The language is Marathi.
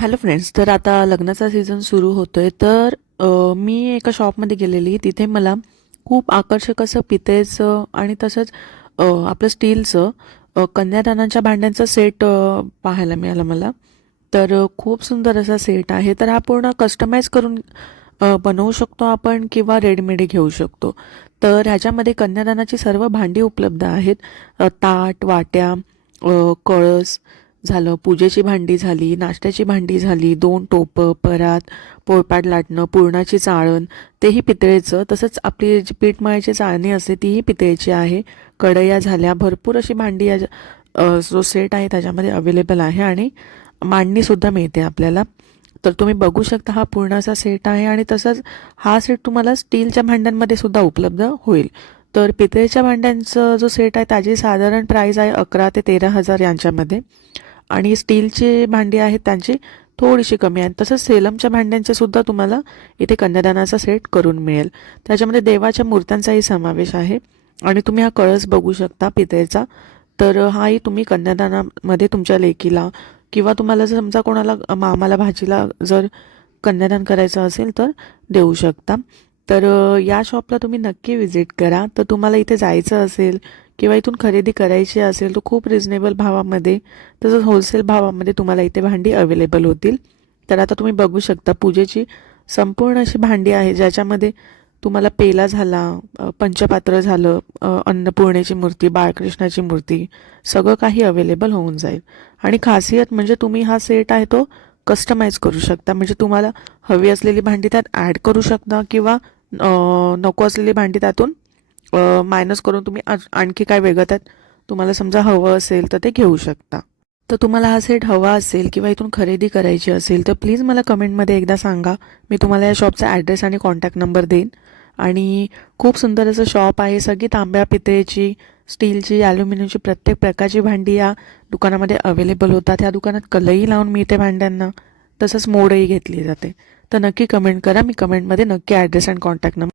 हॅलो फ्रेंड्स, तर आता लग्नाचा सीझन सुरू होतोय. तर मी एका शॉपमध्ये गेलेली. तिथे मला खूप आकर्षक असं पितळेचं आणि तसंच आपलं स्टीलचं कन्यादानाच्या भांड्यांचा सेट पाहायला मिळाला मला. तर खूप सुंदर असा सेट आहे. तर हा पूर्ण कस्टमाइज करून बनवू शकतो आपण किंवा रेडीमेड घेऊ शकतो. तर ह्याच्यामध्ये कन्यादानाची सर्व भांडी उपलब्ध आहेत. ताट, वाट्या, कळस झालं, पूजेची भांडी झाली, नाश्त्याची भांडी झाली, 2 टोपं, परात, पोळपाट लाटणं, पुरणाची चाळण तेही पितळेचं. तसंच आपली जी पीठ मळायची चाळणी असते तीही पितळेची आहे. कढया झाल्या, भरपूर अशी भांडी या जो सेट आहे त्याच्यामध्ये अवेलेबल आहे आणि मांडणीसुद्धा मिळते आपल्याला. तर तुम्ही बघू शकता हा पूर्ण असा सेट आहे आणि तसंच हा सेट तुम्हाला स्टीलच्या भांड्यांमध्ये सुद्धा उपलब्ध होईल. तर पितळेच्या भांड्यांचा जो सेट आहे त्याची साधारण प्राईस आहे 11 ते 13,000 यांच्यामध्ये आणि स्टीलची भांडी आहेत त्यांची थोडीशी कमी आहे. तसंच सेलमच्या भांड्यांचे सुद्धा तुम्हाला इथे कन्यादानाचा सेट करून मिळेल. त्याच्यामध्ये देवाच्या मूर्त्यांचाही समावेश आहे आणि तुम्ही हा कळस बघू शकता पितळेचा. तर हाही तुम्ही कन्यादानामध्ये तुमच्या लेकीला किंवा तुम्हाला जर समजा कोणाला मामाला भाचीला जर कन्यादान करायचं असेल तर देऊ शकता. तर या शॉपला तुम्ही नक्की व्हिजिट करा. तर तुम्हाला इथे जायचं असेल किंवा इथून खरेदी करायची असेल तर खूप रिजनेबल भावामध्ये तसंच होलसेल भावामध्ये तुम्हाला इथे भांडी अवेलेबल होतील. तर आता तुम्ही बघू शकता पूजेची संपूर्ण अशी भांडी आहे ज्याच्यामध्ये तुम्हाला पेला झाला, पंचपात्र झालं, अन्नपूर्णेची मूर्ती, बाळकृष्णाची मूर्ती सगळं काही अवेलेबल होऊन जाईल. आणि खासियत म्हणजे तुम्ही हा सेट आहे तो कस्टमाइज करू शकता. म्हणजे तुम्हाला हवी असलेली भांडी त्यात ॲड करू शकता किंवा नको असलेली भांडी त्यातून मायनस करून तुम्ही आणखी काय वेगळं त्यात तुम्हाला समजा हवं असेल तर ते घेऊ शकता. तर तुम्हाला हा सेट हवा असेल किंवा इथून खरेदी करायची असेल तर प्लीज मला कमेंटमध्ये एकदा सांगा. मी तुम्हाला या शॉपचा ॲड्रेस आणि कॉन्टॅक्ट नंबर देईन. आणि खूप सुंदर असं शॉप आहे. सगळी तांब्या पितळेची, स्टीलची, ॲल्युमिनियमची प्रत्येक प्रकारची भांडी या दुकानामध्ये अवेलेबल होतात. ह्या दुकानात कलही लावून मिळते भांड्यांना, तसंच मोडही घेतली जाते. तर नक्की कमेंट करा. मी कमेंटमध्ये नक्की ॲड्रेस अँड कॉन्टॅक्ट नंबर